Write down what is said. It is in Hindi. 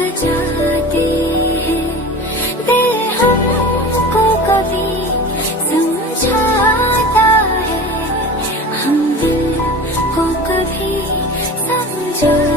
सजाते हैं, दिल हमको कभी समझाता है, हम दिल को कभी समझा